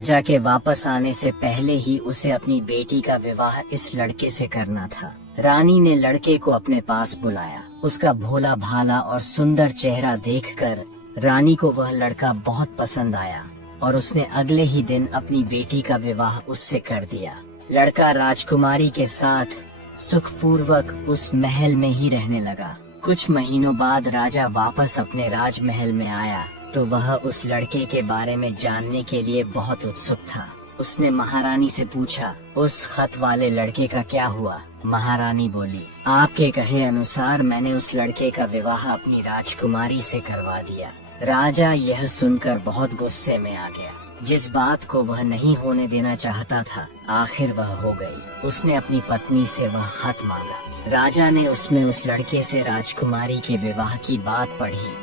राजा के वापस आने से पहले ही उसे अपनी बेटी का विवाह इस लड़के से करना था। रानी ने लड़के को अपने पास बुलाया। उसका भोला भाला और सुंदर चेहरा देखकर रानी को वह लड़का बहुत पसंद आया और उसने अगले ही दिन अपनी बेटी का विवाह उससे कर दिया। लड़का राजकुमारी के साथ सुखपूर्वक उस महल में ही रहने लगा। कुछ महीनों बाद राजा वापस अपने राजमहल में आया तो वह उस लड़के के बारे में जानने के लिए बहुत उत्सुक था। उसने महारानी से पूछा, उस खत वाले लड़के का क्या हुआ? महारानी बोली, आपके कहे अनुसार मैंने उस लड़के का विवाह अपनी राजकुमारी से करवा दिया। राजा यह सुनकर बहुत गुस्से में आ गया। जिस बात को वह नहीं होने देना चाहता था, आखिर वह हो गई। उसने अपनी पत्नी से वह खत मांगा। राजा ने उसमें उस लड़के से राजकुमारी के विवाह की बात पढ़ी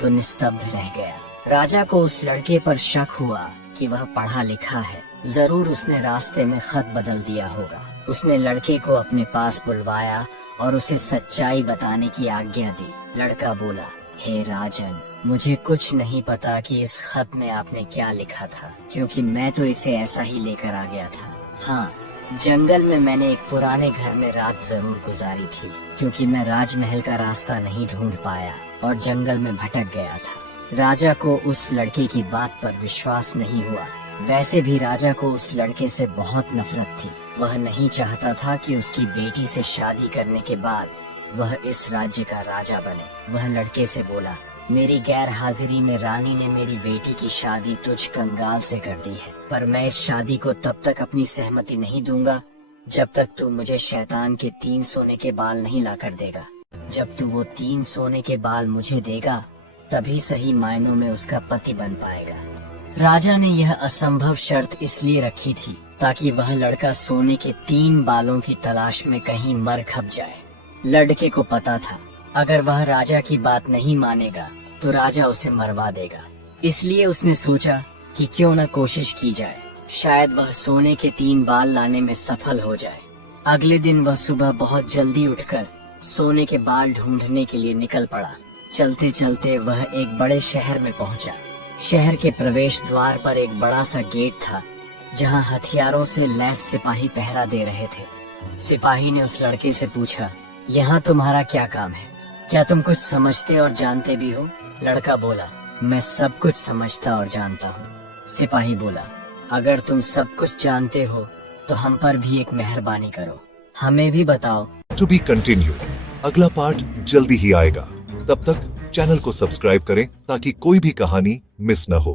तो निस्तब्ध रह गया। राजा को उस लड़के पर शक हुआ कि वह पढ़ा लिखा है। जरूर उसने रास्ते में खत बदल दिया होगा। उसने लड़के को अपने पास बुलवाया और उसे सच्चाई बताने की आज्ञा दी। लड़का बोला, हे राजन, मुझे कुछ नहीं पता कि इस खत में आपने क्या लिखा था, क्योंकि मैं तो इसे ऐसा ही लेकर आ गया था। हाँ, जंगल में मैंने एक पुराने घर में रात जरूर गुजारी थी, क्योंकि मैं राजमहल का रास्ता नहीं ढूंढ पाया और जंगल में भटक गया था। राजा को उस लड़के की बात पर विश्वास नहीं हुआ। वैसे भी राजा को उस लड़के से बहुत नफरत थी। वह नहीं चाहता था कि उसकी बेटी से शादी करने के बाद वह इस राज्य का राजा बने। वह लड़के से बोला, मेरी गैर हाजिरी में रानी ने मेरी बेटी की शादी तुझ कंगाल से कर दी है, पर मैं इस शादी को तब तक अपनी सहमति नहीं दूंगा जब तक तू मुझे शैतान के 3 सोने के बाल नहीं ला कर देगा। जब तू वो 3 सोने के बाल मुझे देगा, तभी सही मायनों में उसका पति बन पाएगा। राजा ने यह असंभव शर्त इसलिए रखी थी ताकि वह लड़का सोने के 3 बालों की तलाश में कहीं मर खप जाए। लड़के को पता था, अगर वह राजा की बात नहीं मानेगा तो राजा उसे मरवा देगा। इसलिए उसने सोचा कि क्यों न कोशिश की जाए, शायद वह सोने के 3 बाल लाने में सफल हो जाए। अगले दिन वह सुबह बहुत जल्दी उठकर सोने के बाल ढूंढने के लिए निकल पड़ा। चलते चलते वह एक बड़े शहर में पहुंचा। शहर के प्रवेश द्वार पर एक बड़ा सा गेट था, जहां हथियारों से लैस सिपाही पहरा दे रहे थे। सिपाही ने उस लड़के से पूछा, यहाँ तुम्हारा क्या काम है? क्या तुम कुछ समझते और जानते भी हो? लड़का बोला, मैं सब कुछ समझता और जानता हूँ। सिपाही बोला, अगर तुम सब कुछ जानते हो तो हम पर भी एक मेहरबानी करो, हमें भी बताओ। To be continue. अगला पार्ट जल्दी ही आएगा। तब तक चैनल को सब्सक्राइब करें ताकि कोई भी कहानी मिस न हो।